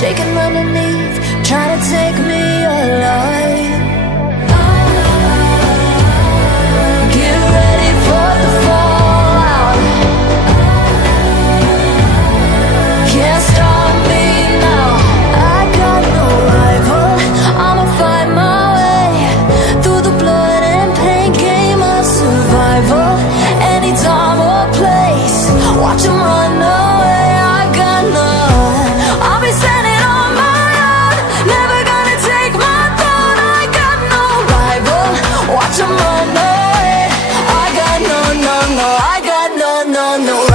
shaking underneath, trying to take me alive. Get ready for the fallout. Can't stop me now. I got no rival. I'ma fight my way through the blood and pain, game of survival. Any time or place, watch 'em run away. I got none. I'll be standing on my own, never gonna take my throne. I got no rival. Watch 'em run away. I got no, I got no.